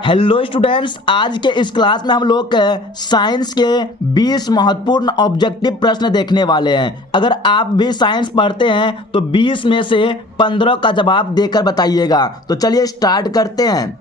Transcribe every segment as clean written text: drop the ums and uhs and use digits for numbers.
Hello students, आज के इस क्लास में हम लोग साइंस के 20 महत्वपूर्ण ऑब्जेक्टिव प्रश्न देखने वाले हैं। अगर आप भी साइंस पढ़ते हैं तो 20 में से 15 का जवाब देकर बताइएगा। तो चलिए स्टार्ट करते हैं।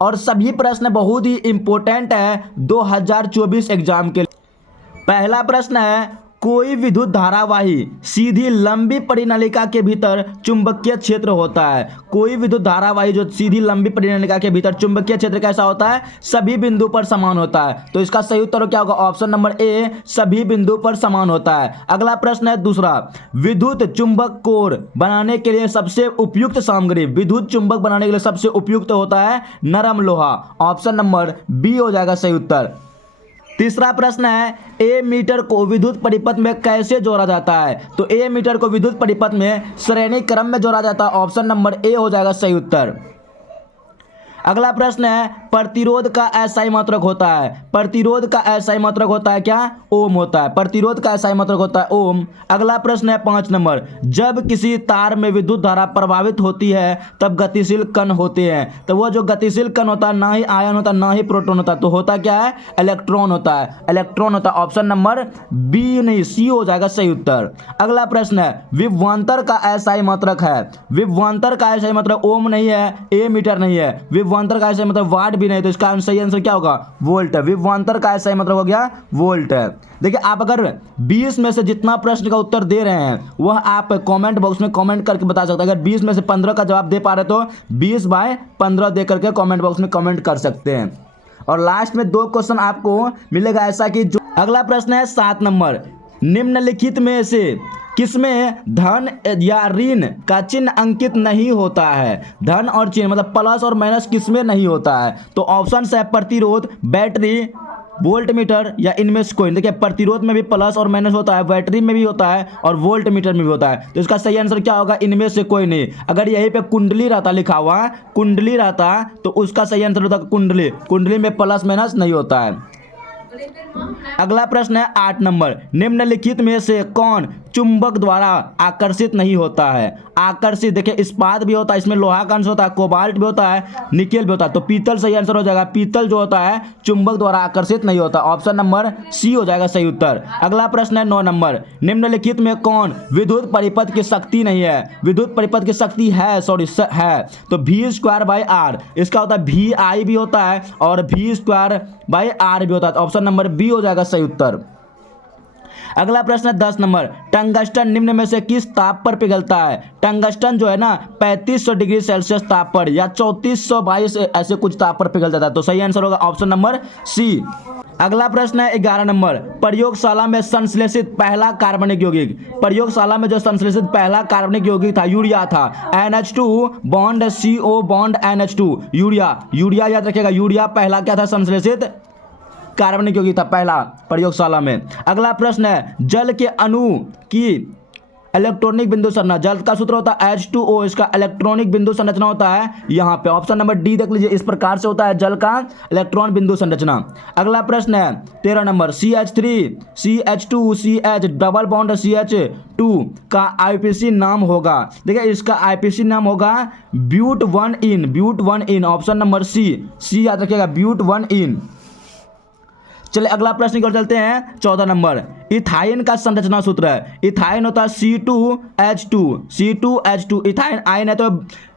और सभी प्रश्न बहुत ही इम्पोर्टेंट है 2024 एग्जाम के लिए। पहला प्रश्न है, कोई विद्युत धारावाही सीधी लंबी परिनलिका के भीतर चुंबकीय क्षेत्र होता है। कोई विद्युत धारावाही जो सीधी लंबी परिनलिका के भीतर चुंबकीय क्षेत्र कैसा होता है? सभी बिंदु पर समान होता है। तो इसका सही उत्तर क्या होगा? ऑप्शन नंबर ए, सभी बिंदु पर समान होता है। अगला प्रश्न है दूसरा, विद्युत चुंबक कोर बनाने के लिए सबसे उपयुक्त सामग्री, विद्युत चुंबक बनाने के लिए सबसे उपयुक्त होता है नरम लोहा। ऑप्शन नंबर बी हो जाएगा सही उत्तर। तीसरा प्रश्न है, ए मीटर को विद्युत परिपथ में कैसे जोड़ा जाता है? तो ए मीटर को विद्युत परिपथ में श्रेणी क्रम में जोड़ा जाता है। ऑप्शन नंबर ए हो जाएगा सही उत्तर। अगला प्रश्न है, प्रतिरोध का एसआई मात्रक होता है। प्रतिरोध का एसआई मात्रक होता है क्या? ओम होता है। प्रतिरोध का एसआई मात्रक होता है ओम। अगला प्रश्न है 5 नंबर, जब किसी तार में विद्युत धारा प्रभावित होती है तब गतिशील कण होते हैं। तो वो जो गतिशील कण होता है, ना ही आयन होता है ना ही प्रोटॉन होता है, तो होता क्या है? इलेक्ट्रॉन होता है। इलेक्ट्रॉन होता है। ऑप्शन नंबर बी नहीं, सी हो जाएगा सही उत्तर। अगला प्रश्न है, विभवांतर का एसआई मात्रक है। विभवांतर का एसआई मात्रक ओम नहीं है, ए मीटर नहीं है, विभवांतर का एसआई मतलब वाट भी नहीं, तो इसका सही आंसर क्या होगा? वोल्ट है। विभवांतर का एसआई मतलब हो गया वोल्ट है। देखिए, आप अगर 20 में से जितना प्रश्न का उत्तर दे रहे हैं वह आप कमेंट बॉक्स में कमेंट करके बता सकते हैं। अगर 20 में से 15 का जवाब दे पा रहे तो 20/15 दे करके कमेंट बॉक्स में कमेंट कर सकते हैं। और लास्ट में 2 क्वेश्चन आपको मिलेगा ऐसा कि जो अगला प्रश्न है 7 नंबर, निम्नलिखित में से किसमें धन या ऋण का चिन्ह अंकित नहीं होता है? धन और चिन्ह मतलब प्लस और माइनस किसमें नहीं होता है? तो ऑप्शन है प्रतिरोध, बैटरी, वोल्ट मीटर या इनमें से कोई। देखिए, प्रतिरोध में भी प्लस और माइनस होता है, बैटरी में भी होता है और वोल्ट मीटर में भी होता है। तो इसका सही आंसर क्या होगा? इनमें से कोई नहीं। अगर यहीं पे कुंडली रहता लिखा हुआ, कुंडली रहता तो उसका सही आंसर होता कुंडली। कुंडली में प्लस माइनस नहीं होता है। अगला प्रश्न है 8 नंबर, निम्नलिखित में से कौन चुंबक द्वारा आकर्षित नहीं होता है? आकर्षित, देखिए इस्पात भी होता है, इसमें लोहा का अंश होता है, कोबाल्ट भी होता है, निकेल भी होता है, तो पीतल सही आंसर हो जाएगा। पीतल जो होता है चुंबक द्वारा आकर्षित नहीं होता। ऑप्शन नंबर सी हो जाएगा सही उत्तर। अगला प्रश्न है 9 नंबर, निम्नलिखित में कौन विद्युत परिपथ की शक्ति नहीं है? विद्युत परिपथ की शक्ति है, है तो V²/R। इसका होता है VI भी होता है और V²/R भी होता है। ऑप्शन नंबर बी हो जाएगा सही उत्तर। अगला प्रश्न है 10 नंबर, टंगस्टन निम्न में से किस ताप पर पिघलता है? टंगस्टन जो है ना 3500 डिग्री सेल्सियस ताप पर या 3422 ऐसे कुछ ताप पर पिघल जाता है। तो सही आंसर होगा ऑप्शन नंबर सी। अगला प्रश्न है 11 नंबर, प्रयोगशाला में संश्लेषित पहला कार्बनिक यौगिक। प्रयोगशाला में जो संश्लेषित पहला कार्बनिक यौगिक था यूरिया था। NH2 bond CO bond NH2 urea याद रखिएगा। यूरिया पहला क्या था? संश्लेषित कार्बनिक यौगिक था पहला प्रयोगशाला में। अगला प्रश्न है, जल के अणु की इलेक्ट्रॉनिक बिंदु संरचना। जल का सूत्र होता है H2O, इसका इलेक्ट्रॉनिक बिंदु संरचना होता है यहाँ पे। ऑप्शन नंबर डी देख लीजिए, इस प्रकार से होता है जल का इलेक्ट्रॉन बिंदु संरचना। अगला प्रश्न है 13 number, CH3 CH2 CH double bond CH2 का IPC नाम होगा। देखिए, इसका IPC नाम होगा ब्यूट 1 इन। ऑप्शन नंबर सी याद रखिएगा, ब्यूट 1 इन। चलिए अगला प्रश्न की ओर चलते हैं। 14 नंबर, इथाइन का संरचना सूत्र है। इथाइन होता है C2H2। इथाइन आयन है तो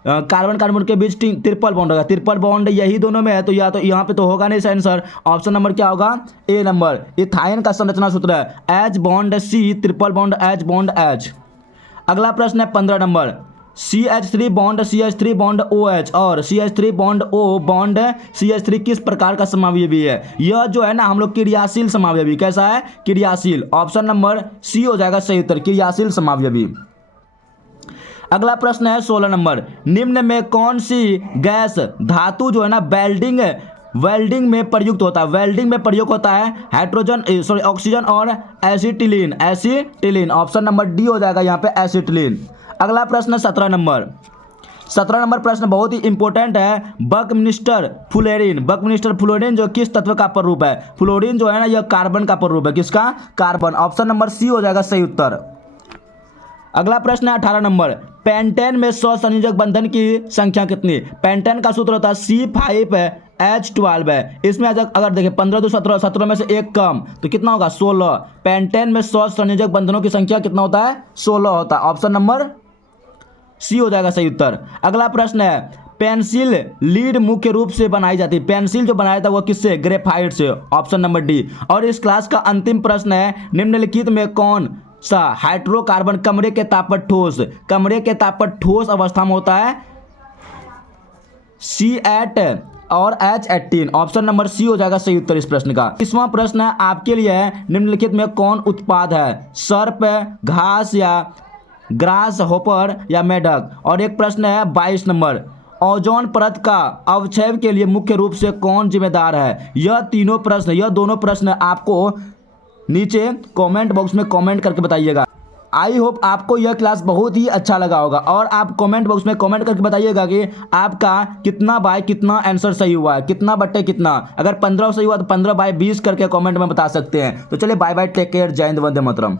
कार्बन कार्बन के बीच ट्रिपल बॉन्ड होगा। ट्रिपल बॉन्ड यही दोनों में है, तो या तो यहाँ पे तो होगा नहीं आंसर। ऑप्शन नंबर क्या होगा? ए नंबर। इथाइन का संरचना सूत्र है H bond C triple bond H bond H। अगला प्रश्न है 15 नंबर, CH3 बॉन्ड OH और CH3 bond O bond CH3 किस प्रकार का समावयवी है? यह जो है ना हम लोग क्रियाशील समावयवी। कैसा है? क्रियाशील। ऑप्शन नंबर सी हो जाएगा सही उत्तर, क्रियाशील समावयवी। अगला प्रश्न है 16 नंबर, निम्न में कौन सी गैस धातु जो है ना वेल्डिंग में प्रयुक्त होता है? वेल्डिंग में प्रयोग होता है ऑक्सीजन और एसिटिलीन। ऑप्शन नंबर डी हो जाएगा यहाँ पे एसिटिलीन। अगला प्रश्न 17 नंबर प्रश्न बहुत ही इंपॉर्टेंट है, बकमिस्टर फ्लोरीन जो किस तत्व का प्ररूप है? फ्लोरीन जो है ना यह कार्बन का प्ररूप है। किसका? कार्बन। ऑप्शन नंबर सी हो जाएगा सही उत्तर। अगला प्रश्न है 18 नंबर, पेंटेन में सहसंयोजक बंधन की संख्या कितनी? पेंटेन का सूत्र होता है H12 है। इसमें अगर देखिए 15 तो 17, 17 में से एक कम तो कितना होगा 16। पेंटेन में 100 संयोजक बंधनों की संख्या कितना होता है 16 होता है। ऑप्शन नंबर सी हो जाएगा सही उत्तर। अगला प्रश्न है पेंसिल लीड मुख्य रूप से बनाई जाती है। पेंसिल जो बनाया था वो किससे, ग्रेफाइट से। Option number D. और इस क्लास का अंतिम प्रश्न है निम्नलिखित में कौन सा हाइड्रोकार्बन कमरे के ताप पर ठोस, कमरे के ताप पर ठोस अवस्था में होता है C8 और H18। ऑप्शन नंबर सी हो जाएगा सही उत्तर इस प्रश्न का। 20वां प्रश्न है आपके लिए है निम्नलिखित में कौन उत्पाद है, सर्प, घास या ग्रास हॉपर या मेढक। और एक प्रश्न है 22 नंबर ओजोन परत का अवक्षय के लिए मुख्य रूप से कौन जिम्मेदार है। यह दोनों प्रश्न आपको नीचे कमेंट बॉक्स में कमेंट करके बताइएगा। आई होप आपको यह क्लास बहुत ही अच्छा लगा होगा और आप कमेंट बॉक्स में कमेंट करके बताइएगा कि आपका कितना बाय कितना आंसर सही हुआ है, कितना बट्टे कितना। अगर 15 सही हुआ तो 15/20 करके कमेंट में बता सकते हैं। तो चलिए बाय बाय, टेक केयर, जय हिंद, वंदे मातरम।